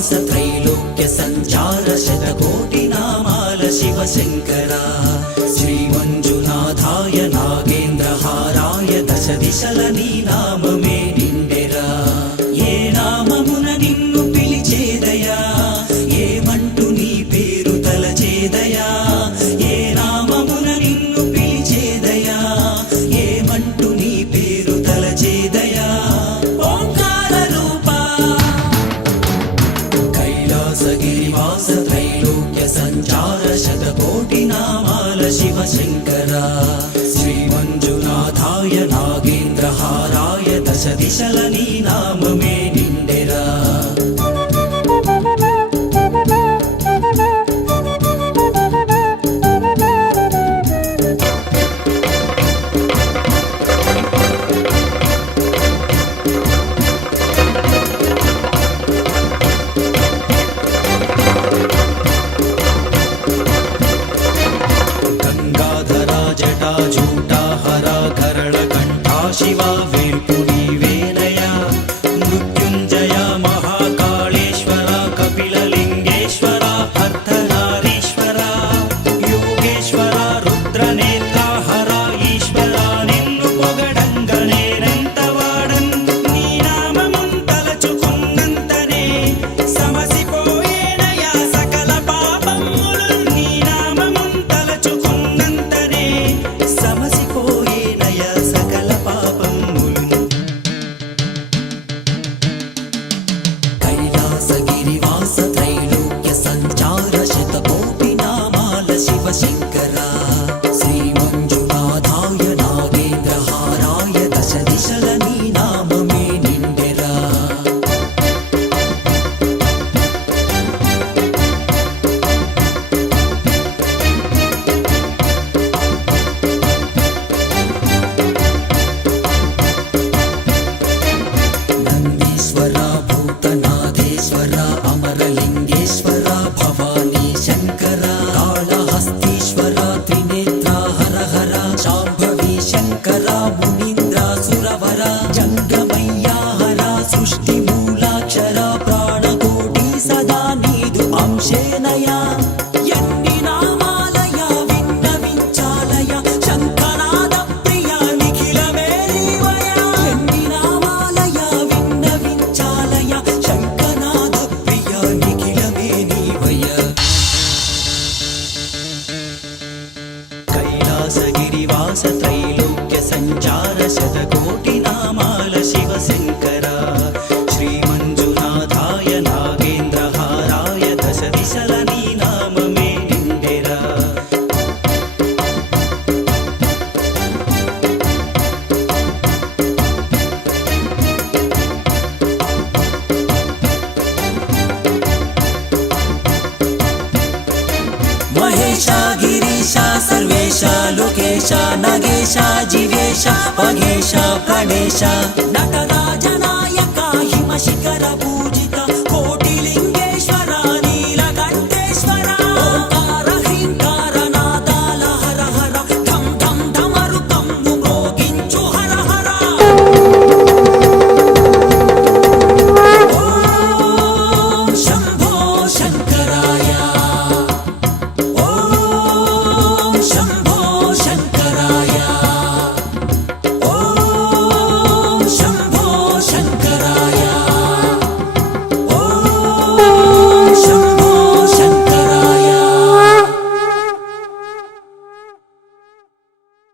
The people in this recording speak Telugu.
శ్రీనివాస త్రైలోక్య సంచార శతకోటి నామాల శివశంకర శ్రీమంజునాథాయ నాగేంద్రహారాయ దశ దిశల నీ నామమే నిండెరా ఏ నామమున నిన్ను పిలిచేదయా ఏమంటూ నీ పేరు తలచేదయా ఏ నామమున నిన్ను పిలిచేదయా ఏమంటూ నీ పేరు తలచేదయా ఓంకార రూపా కైలాసగిరివాస త్రైలోక్య సంచార శతకోటి నామాల శివశంకర శ్రీమంజునాథాయ నాగేంద్రహారాయ దశ దిశల నీ నామమే నిండెరా शिवा वेल्पुरी वेनया मृत्युंजया महाकालेश्वरा कपिललिंगेश्वरा अर्धनारीश्वरा योगेश्वरा रुद्रनेत्रा हरा ईश्वरा निन्नु पोगडंगने नेंतवाडन् नी नाममुन तलचुकुन्नंतने समसिपोयेनया सकल पापमुलु नी नाममुन तलचुकुन्नंतने समसिपोयेनया सकल कैलासगिरिवास त्रैलोक्य संचार शतकोटि नामाल शिवशंकर श्रीमंजुनाथाय नागेंद्रहाराय दश दिशल नी नाममे निंडेरा नंदीश्वरा भूतनाथेश्वरा अमरलिंगेश्वरा भवानी शंकरा कालहस्तीश्वरा त्रिनेत्रा हर हर शांभवी शंकरा मुनीन्द्रा सुरवरा जंगमय्या हरा सृष्टि मूलाक्षरा प्राणकोटि सदा नीदु अंशेनया ఎన్ని నామాలయ విన్నవించాలయ శంకనాద ప్రియ నిఖిలమే నీవయ ఎన్ని నామాలయ విన్నవించాలయ శంకనాద ప్రియ నిఖిలమే నీవయ కైలాసగిరివాస త్రైలోక్య సంచార శతకోటి నామాల శివశంకర శ్రీమంజునాథాయ నాగేంద్రహారాయ దశ దిశల నీ నామమే నిండెరా महेशा गिरीशा सर्वेशा लोकेशा नगेशा जीवेशा पगेशा प्रणेशा नटराजनायका हिमशिखर